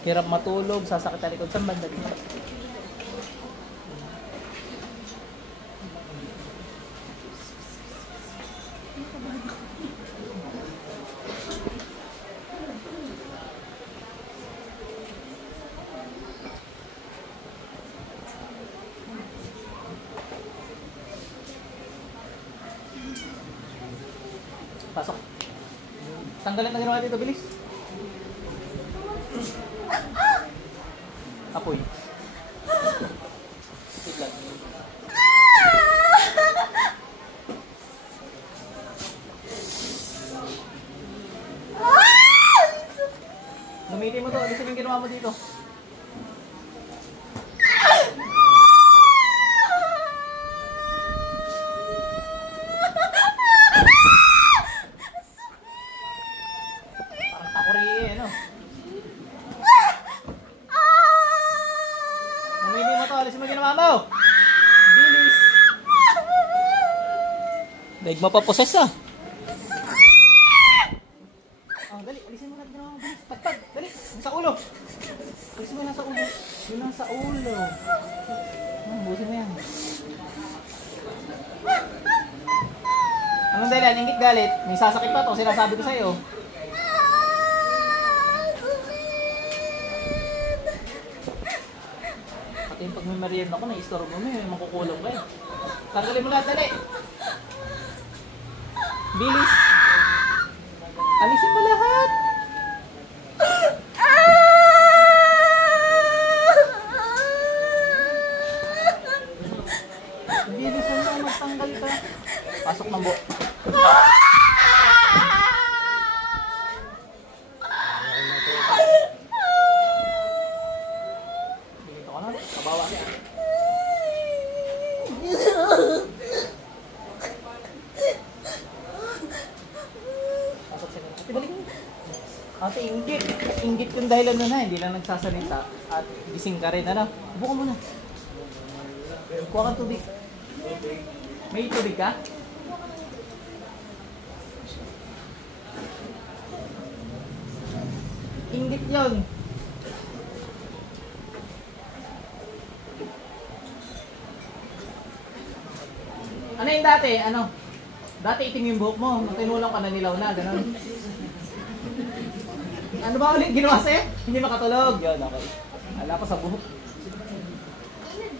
Hirap matulog, sasakit ang likod. Saan banda dito? Pasok. Tanggalin na ginawa dito, bilis. Apoy. Tiglan. Gamitin mo to, alisin yung ginawa mo dito. Alisin mo ginawa mo! Bilis! Daig mapaposes ah! Oh, dali, alisin mo na ginawa mo. Bilis, pagpag! Dali! Nasa ulo! Alisin mo nasa ulo. Yun nasa ulo. Busin mo yan. Anong dahilan? Ingit galit? May sasakit pa to. Sinasabi ko sa'yo. Yung pag may merienda ko, na-istorbo mo yun, makukulong kayo. Tanggalin mo lahat, dali! Bilis! Alisin mo lahat! Bilis mo, magtanggal ka. Pasok ng buo. Kabawa niya. Pasok siya. Ate, balik mo. Ate, inggit. Inggit yung dahilan nun ha. Hindi lang nagsasalita. At gising ka rin. Ano? Ubo ka muna. Kuha kang tubig. May tubig ka? Inggit yun. Ano yung dati? Ano? Dati itim yung buhok mo. Nung tinulang ka na nilaw na. Ganon. Ano ba ulit ginawa sa'yo? Hindi makatulog. Yun, okay. Ala pa sa buhok.